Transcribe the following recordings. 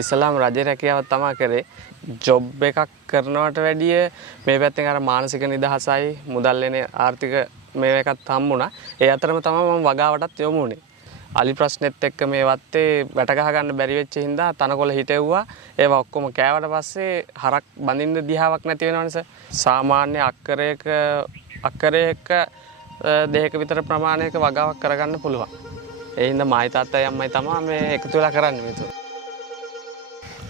ඉස්ලාම් රජ රැකියාව තමයි කරේ. ජොබ් එකක් කරනවට වැඩිය මේ පැත්තෙන් අර මානසික නිදහසයි මුදල් එන ආර්ථික මේ එකත් හම්බුණා. ඒ අතරම තමයි මම වගාවටත් යොමු වුණේ. අලි ප්‍රශ්නෙත් එක්ක මේ වත්තේ වැට ගහ ගන්න බැරි වෙච්ච හින්දා තනකොළ හිටෙව්වා. ඒවා ඔක්කොම කෑවට පස්සේ හරක් බඳින්න දිහාවක් නැති වෙනවනේ සර්. සාමාන්‍ය අක්කරයක දෙකක විතර ප්‍රමාණයක වගාවක් කරගන්න පුළුවන්. ඒ හින්දා මායි තාත්තයි අම්මයි තමයි මේ එකතු වෙලා කරන්නේ මේක.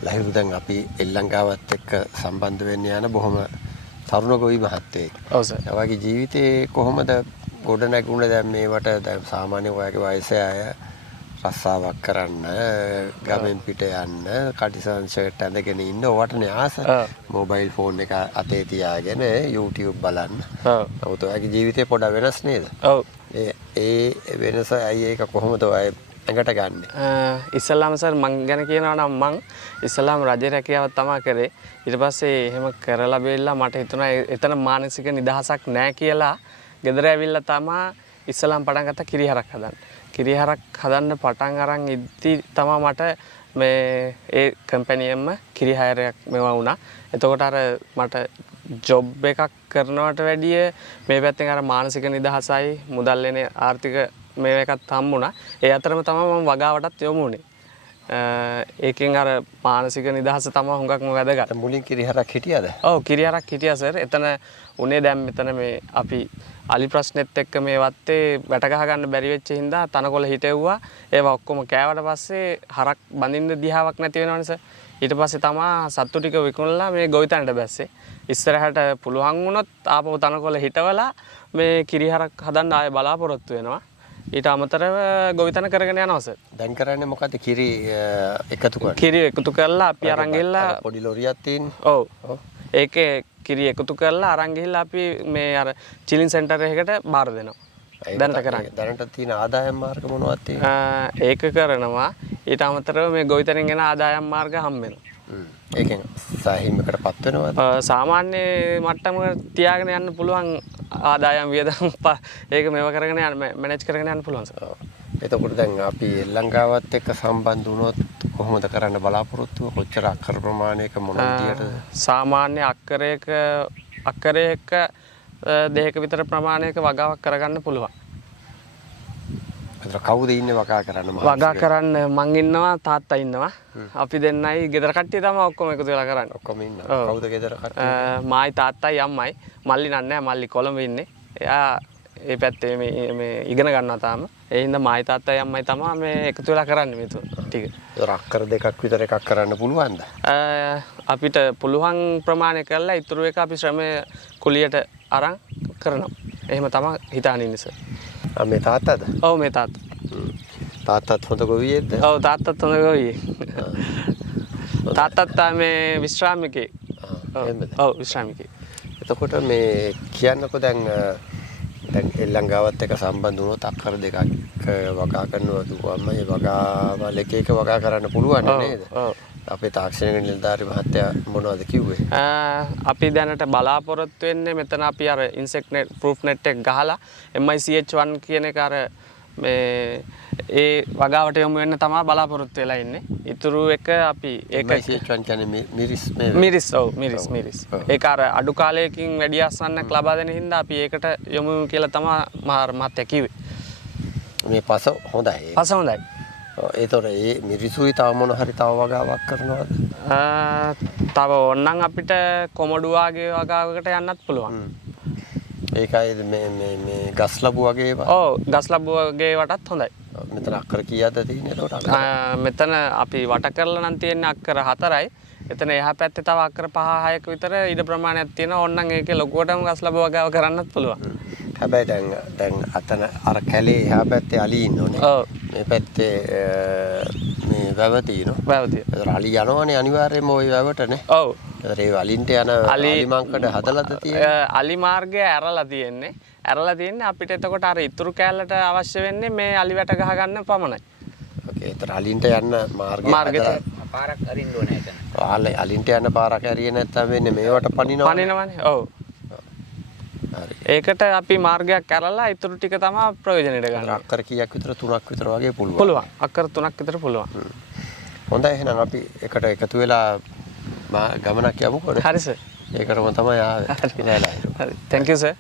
ලහිරු දැන් අපි එල්ලංගාවත් එක්ක සම්බන්ධ වෙන්න යන බොහොම තරුණ ගොවි මහත්තයෙක්. ඔව් සර්. ඔයාගේ ජීවිතේ කොහොමද ගොඩ නැගුණේ දැන් මේවට දැන් සාමාන්‍ය ඔයාගේ වයසේ අය රස්සාවක් කරන්න ගමෙන් පිට යන්න කටිසංශයට ඇඳගෙන ඉන්න ඔවටනේ ආස. මොබයිල් ෆෝන් එක අතේ තියාගෙන YouTube බලන්න. නමුත් ඔයාගේ ජීවිතේ පොඩ වෙනස් නේද? ඔව්. ඒ වෙනස ඇයි ඒක කොහොමද ඔයා ඇඟට ගන්නෙ? ඉස්ලාම් සර් මං ගැන කියනවා නම් මං ඉස්ලාම් රජ රැකියාව තමයි කරේ. ඊට පස්සේ එහෙම කරලා බෙල්ලා මට හිතුණා එතන මානසික නිදහසක් නැහැ කියලා. ගෙදර ඇවිල්ලා තමයි ඉස්ලාම් පටන් ගත්ත කිරිහරක් හදන්න. කිරිහරක් හදන්න පටන් අරන් ඉද්දි තමයි මට මේ ඒ කම්පැනි එකම කිරිහයරයක් මේවා වුණා. එතකොට අර මට ජොබ් එකක් කරනවට වැඩිය මේ පැත්තෙන් අර මානසික නිදහසයි මුදල් එන ආර්ථික මේ එකත් හම්බුණා. ඒ අතරම තමයි මම වගාවටත් යොමු වුණේ. ඒකෙන් අර මානසික නිදහස තමයි හුඟක්ම වැදගත්. මුලින් කිරිහරක් හිටියද? ඔව් කිරිහරක් හිටියා සර්. එතන උනේ දැන් මෙතන මේ අපි අලි ප්‍රශ්නෙත් එක්ක මේ වත්තේ වැට ගහ ගන්න බැරි වෙච්ච හින්දා තනකොළ හිටෙව්වා. ඒවා ඔක්කොම කෑවට පස්සේ හරක් බඳින්න දිහාවක් නැති වෙනවනේ සර්. ඊට පස්සේ තමයි සත්තු ටික විකුණලා මේ ගොවිතැනට බැස්සේ. ඉස්සරහට පුළුවන් වුණොත් ආපහු තනකොළ හිටවලා මේ කිරිහරක් හදන්න ආයෙ බලාපොරොත්තු වෙනවා. ඊට අමතරව ගොවිතැන කරගෙන යනවා සර්. දැන් කරන්නේ මොකද්ද? කිරි එකතු කරන්නේ. කිරි එකතු කරලා අපි අරන් ගිහලා පොඩි ලොරියක් තියෙන්නේ. ඔව්. ඒකේ කිරි එකතු කරලා අරන් ගිහලා අපි මේ අර චිලින් සෙන්ටර් එකකට බාර දෙනවා. දැනට කරන්නේ. දැනට තියෙන ආදායම් මාර්ග මොනවද තියෙන්නේ? ඒක කරනවා. ඊට අමතරව මේ ගොවිතැනින් එන ආදායම් මාර්ග හම්බ වෙනවා. ඒකෙන් සාහිමකටපත් වෙනවද? සාමාන්‍ය මට්ටමකට තියාගෙන යන්න පුළුවන් ආදායම් වියදම් ඒක මේව කරගෙන යන්න මැනේජ් කරගෙන යන්න පුළුවන් සර්. එතකොට දැන් අපි එල්ලංගාවත් එක්ක සම්බන්ධ වුණොත් කොහොමද කරන්න බලාපොරොත්තු වෙන්නේ? කොච්චර අක්කර ප්‍රමාණයක මොන විදියටද? සාමාන්‍ය අක්කරයක දෙකක විතර ප්‍රමාණයක වගාවක් කරගන්න පුළුවන්. එතකොට කවුද ඉන්නේ වගා කරන්න? වගා කරන්න මං ඉන්නවා තාත්තා ඉන්නවා. අපි දෙන්නයි ගෙදර කට්ටිය තමයි ඔක්කොම එකතු වෙලා කරන්නේ. ඔක්කොම ඉන්නවා. කවුද ගෙදර කට්ටිය? මායි තාත්තයි අම්මයි. මල්ලි නෑ මල්ලි කොළඹ ඉන්නේ. එයා ඒ පැත්තේ මේ ඉගෙන ගන්නවා තාම. ඒ හින්දා මායි තාත්තයි අම්මයි තමයි මේ එකතු වෙලා කරන්නේ මේ ටික. ඒතර අක්කර දෙකක් විතර එකක් කරන්න පුළුවන්ද? අපිට පුළුවන් ප්‍රමාණය කරලා ඊටු එක අපි ශ්‍රමය කුලියට අරන් කරනවා. එහෙම තමයි හිතාගෙන ඉන්නේ සර්. මේ තාත්තද? ඔව් මේ තාත්තා. තාත්තත් හොඳ ගොවියෙක්ද? ඔව් තාත්තත් හොඳ ගොවියෙක්. තාත්තත් මේ විශ්‍රාමිකේ. ඔව් විශ්‍රාමිකේ. එතකොට මේ කියන්නකෝ දැන් එල්ලංගාවත් එක්ක සම්බන්ධ වුණොත් අක්කර දෙකක් වගා කරනවා කිව්වම මේ වගාවල් එක වගා කරන්න පුළුවන් නේද? ඔව්. අපේ තාක්ෂණික නිලධාරි මහත්තයා මොනවද කිව්වේ? අපි දැනට බලාපොරොත්තු වෙන්නේ මෙතන අපි අර ඉන්සෙක්ට් net proof net එක ගහලා MICH1 කියන එක අර මේ ඒ වගාවට යොමු වෙන්න තමයි බලාපොරොත්තු වෙලා ඉන්නේ. ඊටු එක අපි ඒක MICH1 කියන්නේ මිරිස් ඔව් මිරිස්. ඒක අර අඩු කාලයකින් වැඩි ආසන්නක් ලබා දෙන හින්දා අපි ඒකට යොමු කියලා තමයි මහත්තයා කිව්වේ. මේ පස හොඳයි. පස හොඳයි. ඒතොර ඒ මිරිසුයි තව මොන හරි තව වගාවක් කරනවද? තව ඕනනම් අපිට කොමඩු වගේ වගාවකට යන්නත් පුළුවන්. ඒකයි මේ ගස් ලැබු වගේ ඒවා. ඔව් ගස් ලැබු වගේ වටත් හොඳයි. මෙතන අක්කර කීයද තියෙන්නේ එතකොට? මෙතන අපි වට කරලා නම් තියෙන්නේ අක්කර 4යි. එතන එහා පැත්තේ තව අක්කර 5-6ක විතර ඉඩ ප්‍රමාණයක් තියෙනවා. ඕනනම් ඒකේ ලොකුවටම ගස් ලැබු වගාව කරන්නත් පුළුවන්. හැබැයි දැන් අතන අර කැලේ එහා පැත්තේ අලි ඉන්නෝනේ. ඔව්. මේ පැත්තේ මේ වැව තියෙනවා. වැව තියෙනවා. ඒතර අලි යනවනේ අනිවාර්යයෙන්ම ওই වැවටනේ. ඔව්. ඒතර ඒ වලින්ට යන අලි මංකඩ හදලාද තියෙන්නේ? අලි මාර්ගය ඇරලා තියෙන්නේ. අපිට එතකොට අර ඉතුරු කෑල්ලට අවශ්‍ය වෙන්නේ මේ අලි වැට ගහ ගන්න පමණයි. ඕකේ. ඒතර අලින්ට යන්න මාර්ගය පාරක් අරින්න ඕනේ එතන. අලින්ට යන පාරක් ඇරියේ නැත්තම් වෙන්නේ මේවට පනිනවනේ. ඔව්. ඒකට අපි මාර්ගයක් කරලා ඊටු ටික තමයි ප්‍රයෝජනෙට ගන්න. අක්කර කීයක් විතර 3ක් විතර වගේ පුළුවන්. පුළුවන්. අක්කර 3ක් විතර පුළුවන්. හොඳයි එහෙනම් අපි එකට එකතු වෙලා ගමනක් යමුකෝ. හරි සර්. ඒකටම තමයි ආවේ. හරි. Thank you sir.